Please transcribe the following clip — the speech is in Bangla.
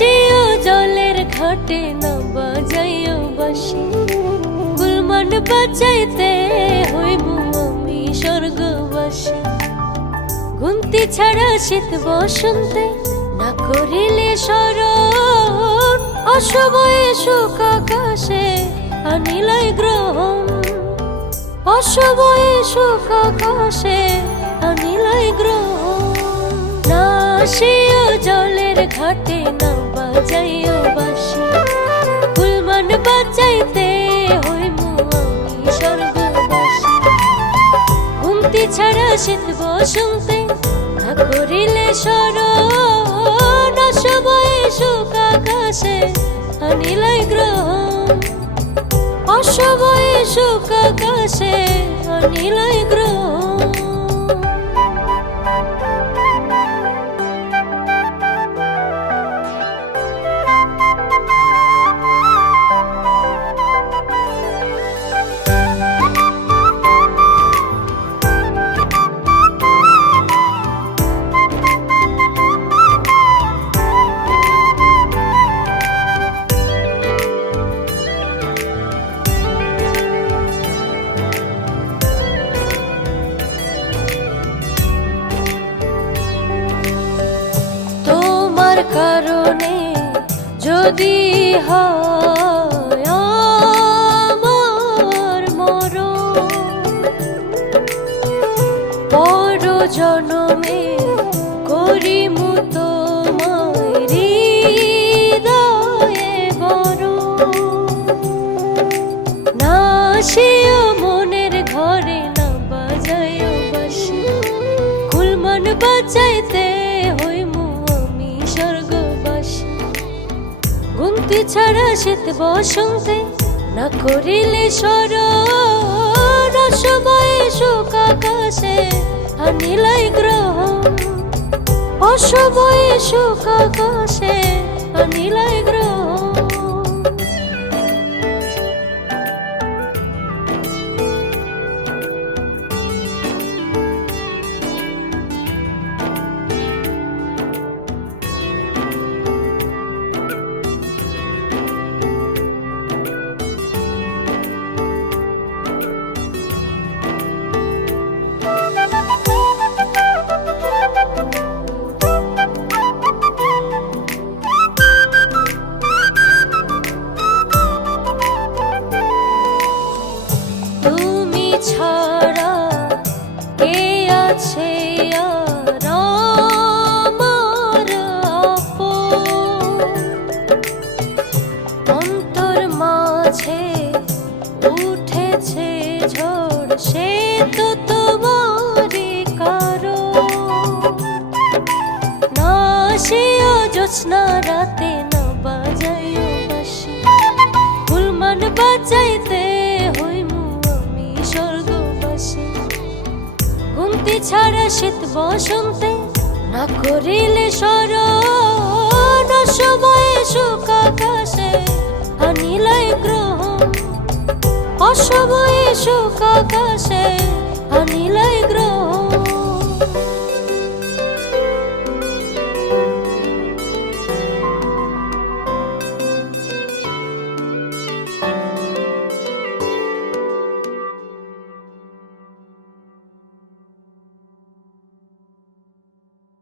আসিও জলের ঘাটে না বাজাইও বাঁশি, কুলমান বাজাইতে হইব আমি স্বর্গবাসী। গুনতি ছাড়া শীত বসন্তে না করিলে স্মরণ, অসময়ে সুখ আকাশে আনিলাই গ্রহণ, অসময়ে সুখ আকাশে আনিলাই গ্রহণ। না আসিও জলের ঘাটে না বাজাইও বাঁশি, কুলমান বাজাইতে হইব আমি স্বর্গবাসী। ঘুমতি ছাড়া শীত বসন্তে না করিলে স্মরণ, অসময়ে সুখ আকাশে আনিলাই গ্রহণ, অসময়ে সুখ আকাশে আনিলাই গ্রহণ। কারণে যদি হয় আমার মরণ, পর জনমে করিমু তোমায় হৃদয়ে বরণ। না আসিও মনের ঘরে না বাজাইও বাঁশি, কুলমান বাজাইতে গুমতি ছাড়া শীত বসন্তে না করিলে স্মরণ, অসময়ে সুখ আকাশে আনিলাই গ্রহণ, অসময়ে সুখ আকাশে আনিলাই গ্রহণ। তুমি ছাড়া কে আছে আর আমার আপন, অন্তর মাঝে উঠেছে ঝড় সে তো তোমারই কারণ। না আসিও জ্যোৎস্না রাতে না বাজাইও বাঁশি, কুলমান বাজাইতে স্বর্গবাসী। ঘুমতি ছাড়া শীত বসন্তে না করিলে স্মরণ, অসময়ে সুখ আকাশে আনিলাই গ্রহণ, অসময়ে সুখ আকাশে আনিলাই গ্রহণ।